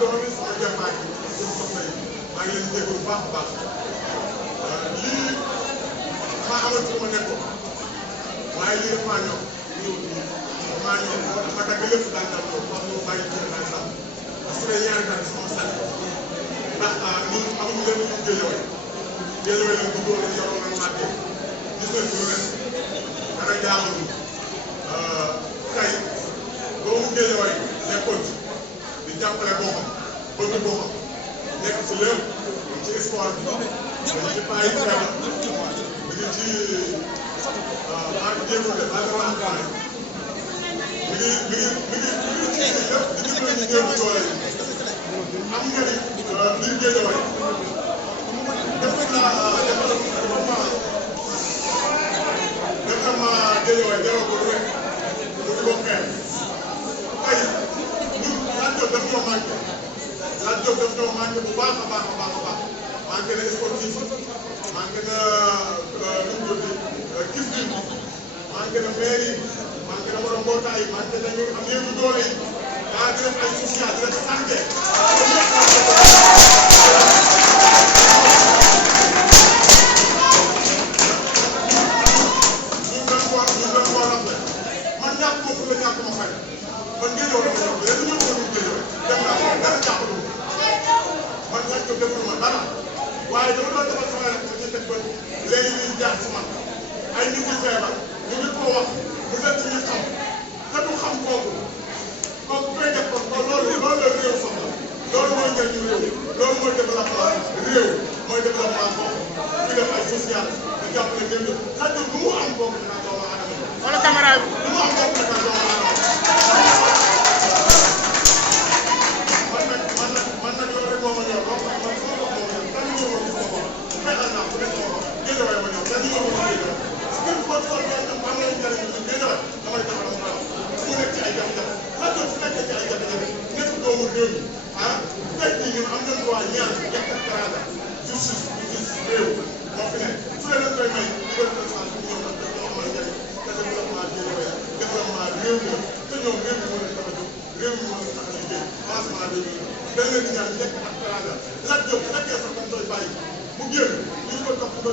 doom yi sama jàmbaar yi suñu soxna yi maa ngi leen di déglu bu baax a baax lii maa amoon fu ma nekkoon waaye lii dafa maa ñor maa ñor ma dagg lépp daal daal loolu wax nga bàyyi ci daal daal su dee ñaari daal sama sànni ndax ñun amuñu leen lu géejawee géejawee lañ duggoon nañ yoroon nañ màttee gis nañ lu ne dana jaaxal ñu tey doomu géejawee nekkoon ci di jàppale boppam bëgg boppam nekk ci lépp ci sport bi dañu ci bàyyi feebar mi ngi ci maa ngi jéego de maa ngi wax ak mi ngi ci lépp di dimbali ñu néew doole yi am nga ni biir géejawee département géejawee jaroo ko rek mu di ko xeex tey ñun Lat Diop daf ñoo manqué Lat Diop daf ñoo manqué bu baax a baax a baax a baax manqué na sportif manqué na nu mu tudd gis bi manqué na mairie manqué na borom mbootaay manqué na ñu am néew doole yi daa di def ay social di def santé man ñàkk bopp la ñàkk ma fay man ngeen yow dama ñëw léegi ñëw ko ñu ngeen dem naa ko dara jàppale man Lat Diop deful ma dara waaye dama doon defal sama rek ñu teg ba léegi ñuy jaar ci man ay nit yu feebar ñu ngi ko wax mu nekk ñu xam te du xam kooku kooku koy def ko loolu la réew soxla loolu mooy njëriñu réew loolu mooy développement réew mooy développement boobu ñu def ay social di jàppale ñëpp Lat Diop lu mu am kooku dinaa doomu aadama wala caméra bi lu mu am kooku dinaa doomu aadama man nag loolu rek moo ma ñor man su ma wax moom ñor kan ñu ma gis ma ko fexeel naa ko def ma ko géejawee ma ñor kan ñu ma ko géejawee su ngeen ko xool ngeen am am nañu njëriñ ñu géejawee damay defal ma mu nekk ci ay jafe-jafe Lat Diop su nekkee ci ay jafe-jafe nekk doomu réew mi tey jii ñun am nañu droit ñaan njëkk ak teraanga justice réew moo fi nekk su leen leen koy may dugal ko saa su ñëw nag dafa amal njëriñ te développement géejawee développement réew mi te ñoom réew mi moo leen tax a jóg réew mi moo leen tax a liggéey lancement réew mi dañ leen di ñaan njëkk ak teraanga Lat Diop bu fekkee sax dañ koy bàyyi mu génn ñu ko topp ñu ko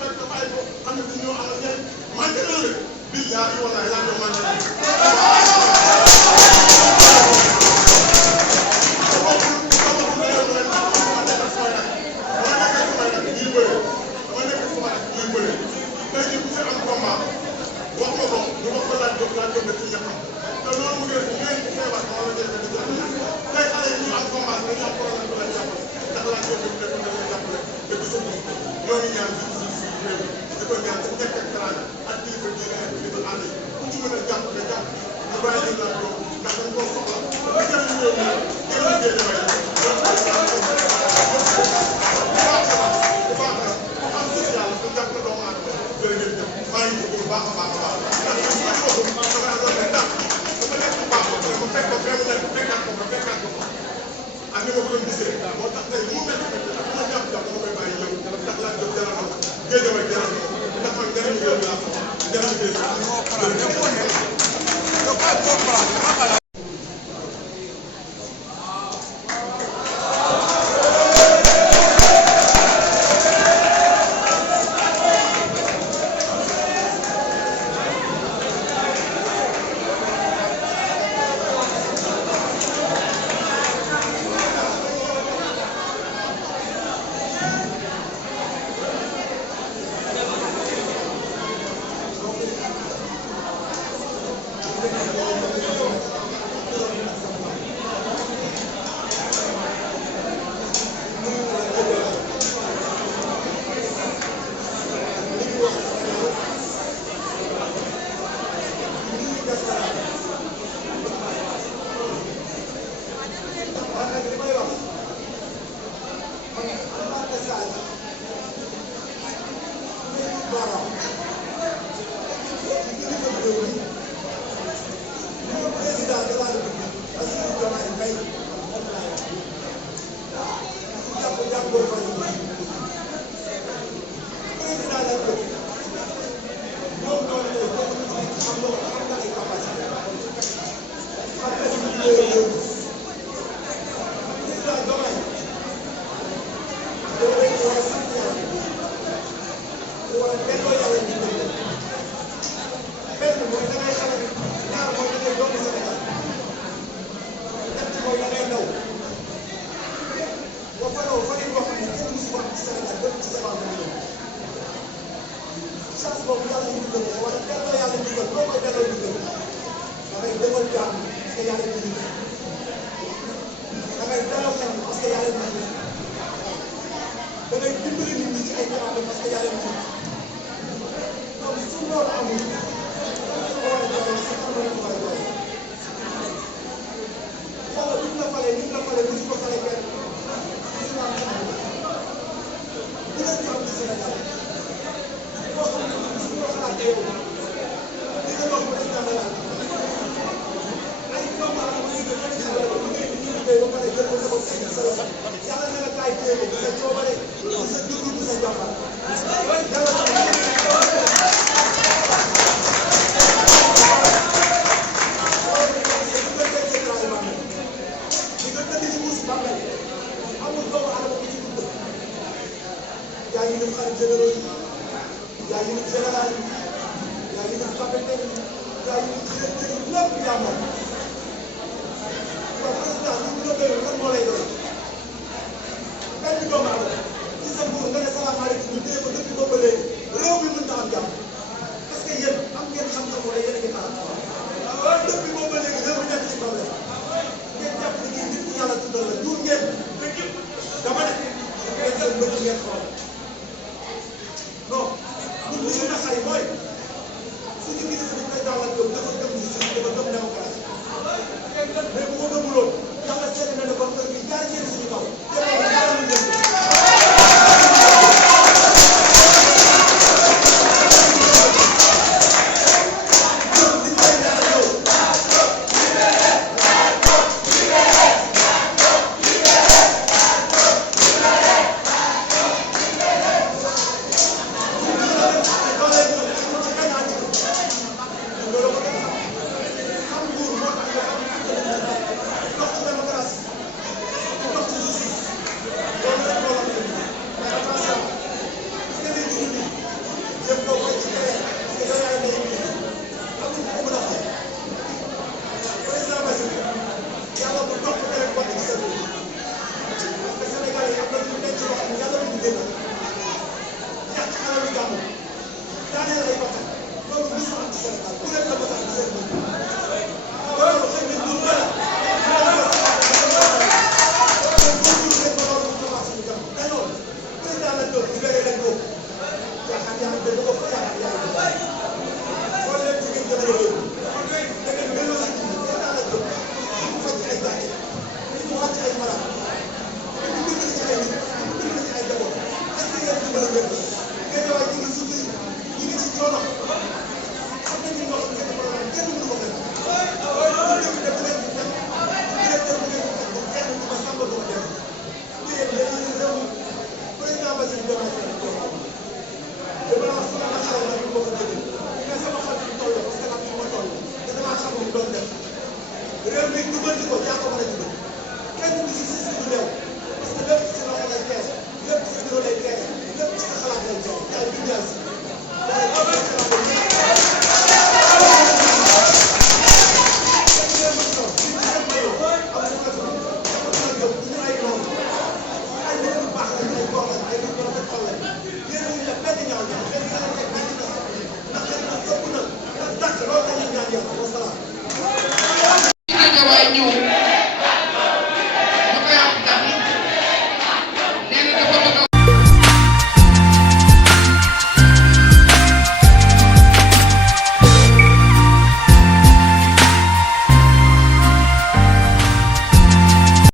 fekk nga bàyyi ko xam ne dañoo amal njëriñ manqué na leen billaahi wallaahi Lat Diop manqué boobu yàlla ñu dugal ko wala delloo yàlla dugal boo koy delloo dugal dafay demal jàmm parce que yàlla ñu dugal dafay dalal xel parce que yàlla ñu dugal dangay dimbali nit ñi ci ay teraanga parce que yàlla ñu dugal donc su loolu amul yàlla bi ñu la falee ni ñu la falee mosu ko falee kenn mosu am xam bu leen ñu am ci Sénégal boo xam ne mosu ko xalaatee yow li nga doon mën a jàngal ay doomu aadama yi nga xam ne ñu liggéey ba pare jël ko sa bopp sa loxo yàlla ne la kaay téye ko sa coobare sa dugub sa jàmbaar yaa ngi dem xarit généraux yi yaa ngi dem général yi yaa ngi dem capitaine yi yaa ngi dem directeur yi lépp yaa moom kon président li ñu la doyoo lan moo lay doy benn doomu aadama ci sa nguur nga ne salaamaaleykum ñu téye ko depuis boobu ba léegi réew mi mënut a am jàmm parce que yéen am ngeen xam-xam wala yéen a ngi xalaat depuis boobu ba léegi réew mi nekk ci problème ngeen jàpp ne kii nit ku yàlla tuddal la jur ngeen dama ne ngeen jël bëgg ngeen xool non ñun li ñu naqari mooy suñu kilifa bi président la gëm dafa gëm justice dafa gëm démocratie mais bu ko gëmuloon yàlla seetlu na ne kon kër gi jaar ngeen suñu kaw te loolu dara lu ngeen daaneel ay bakkan loolu musul am ci Sénégal ku leen la ba tax